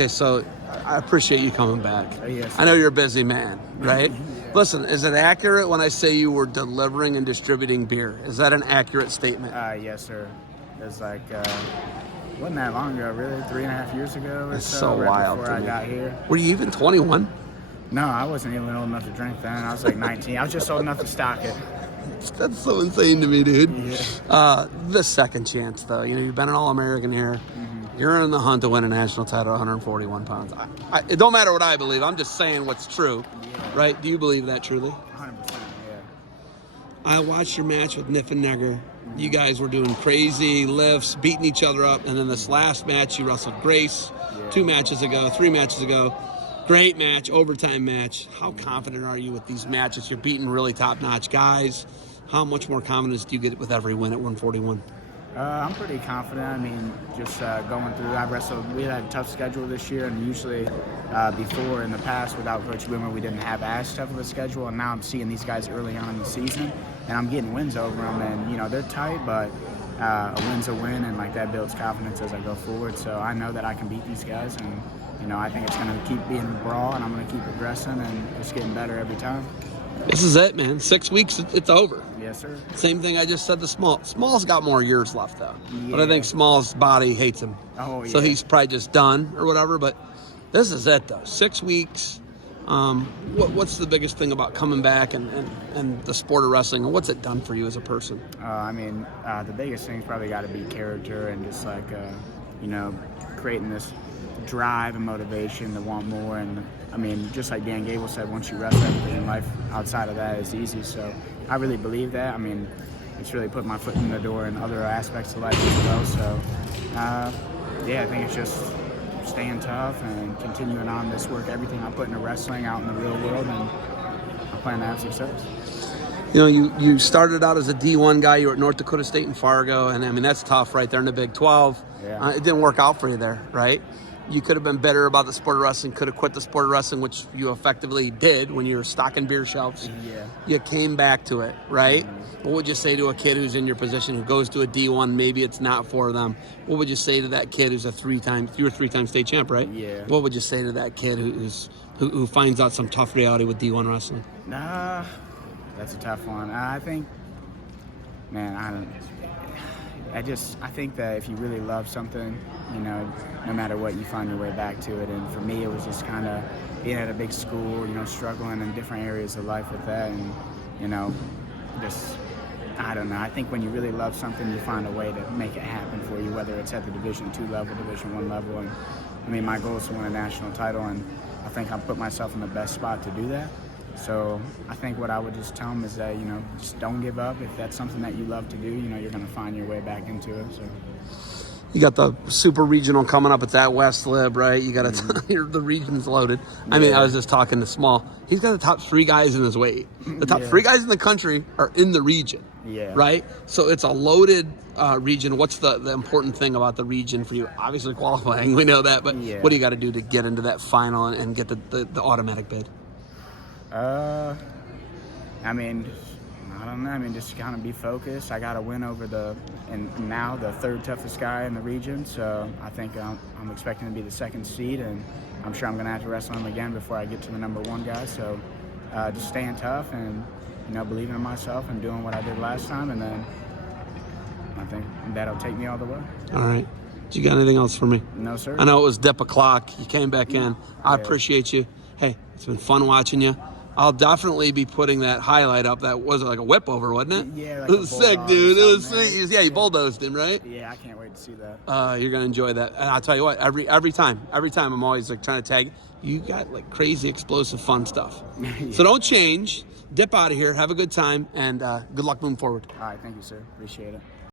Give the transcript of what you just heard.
Okay, so I appreciate you coming back. Yes. I know you're a busy man, right? Listen, is it accurate when I say you were delivering and distributing beer? Is that an accurate statement? Yes, sir. It was like, wasn't that long ago, really? 3.5 years ago or It's so, so right wild before to I me. got here. Were you even 21? No, I wasn't even old enough to drink then. I was like 19. I was just old enough to stock it. That's so insane to me, dude. Yeah. The second chance, though. You know, you've been an All-American here. You're in the hunt to win a national title, 141 pounds. It don't matter what I believe. I'm just saying what's true, right? Do you believe that truly? 100%, yeah. I watched your match with Niffenegger. You guys were doing crazy lifts, beating each other up. And then this last match, you wrestled Grace 3 matches ago. Great match, overtime match. How confident are you with these matches? You're beating really top-notch guys. How much more confidence do you get with every win at 141? I'm pretty confident. I mean, just going through, we had a tough schedule this year, and usually before in the past without Coach Wimmer, we didn't have as tough of a schedule, and now I'm seeing these guys early on in the season, and I'm getting wins over them, and, you know, they're tight, but a win's a win, and, like, that builds confidence as I go forward, so I know that I can beat these guys, and, you know, I think it's going to keep being a brawl, and I'm going to keep progressing and just getting better every time. This is it, man. 6 weeks, it's over. Yes, sir. Same thing I just said to Small. Small's got more years left, though. Yeah. But I think Small's body hates him. Oh, yeah. So he's probably just done or whatever. But this is it, though. 6 weeks. What's the biggest thing about coming back and the sport of wrestling? And what's it done for you as a person? I mean, the biggest thing's probably got to be character and just like, you know, creating this drive and motivation to want more. And I mean, just like Dan Gable said, once you wrestle, everything in life outside of that is easy. So I really believe that. I mean, it's really put my foot in the door in other aspects of life as well. So yeah, I think it's just staying tough and continuing on this work, everything I put into wrestling out in the real world, and I plan to have success. You know, you started out as a D1 guy. You were at North Dakota State and Fargo, and I mean, that's tough right there in the Big 12. Yeah. It didn't work out for you there, right? You could have been bitter about the sport of wrestling, could have quit the sport of wrestling, which you effectively did when you were stocking beer shelves. Yeah. You came back to it, right? What would you say to a kid who's in your position, who goes to a D1, maybe it's not for them? What would you say to that kid who's you were a 3-time state champ, right? Yeah. What would you say to that kid who finds out some tough reality with D1 wrestling? That's a tough one. I think, man, I think that if you really love something, you know, no matter what, you find your way back to it. And for me, it was just kind of being at a big school, you know, struggling in different areas of life with that. And, you know, just, I don't know. I think when you really love something, you find a way to make it happen for you, whether it's at the Division II level, Division I level. And, I mean, my goal is to win a national title, and I think I put myself in the best spot to do that. So I think what I would just tell them is that, you know, just don't give up. If that's something that you love to do, you know, you're going to find your way back into it. So you got the super regional coming up. It's at West Lib, right? You got the region's loaded. I mean, I was just talking to Small. He's got the top 3 guys in his weight. The top 3 guys in the country are in the region, right? So it's a loaded region. What's the important thing about the region for you? Obviously qualifying, we know that, but what do you got to do to get into that final and get the automatic bid? I mean, I don't know. I mean, just kind of be focused. I got to win over now the 3rd toughest guy in the region. So I think I'm expecting to be the 2nd seed, and I'm sure I'm going to have to wrestle him again before I get to the number 1 guy. So just staying tough and, you know, believing in myself and doing what I did last time, and then I think that'll take me all the way. All right. Do you got anything else for me? No, sir. I know it was dip o'clock. You came back in. I appreciate you. Hey, it's been fun watching you. I'll definitely be putting that highlight up. That was like a whip over, wasn't it? Yeah, like it was sick, dude. It was sick. Yeah, you bulldozed him, right? Yeah, I can't wait to see that. You're gonna enjoy that. And I'll tell you what, every time, I'm always like trying to tag. You got like crazy, explosive, fun stuff. So don't change. Dip out of here. Have a good time, and good luck moving forward. All right, thank you, sir. Appreciate it.